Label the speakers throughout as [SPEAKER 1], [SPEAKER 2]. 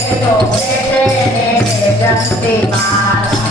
[SPEAKER 1] to, to, to, to, to,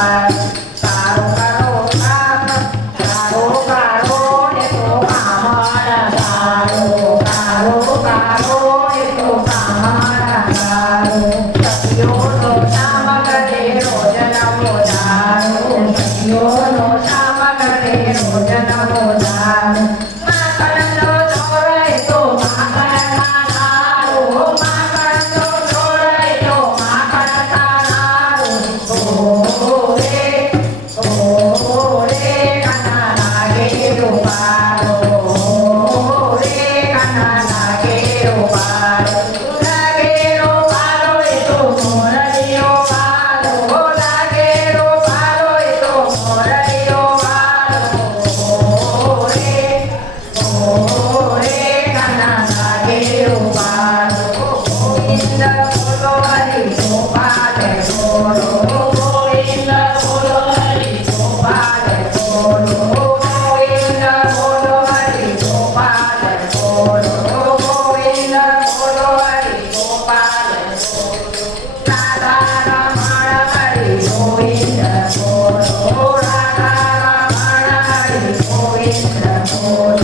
[SPEAKER 1] Bye. Lord.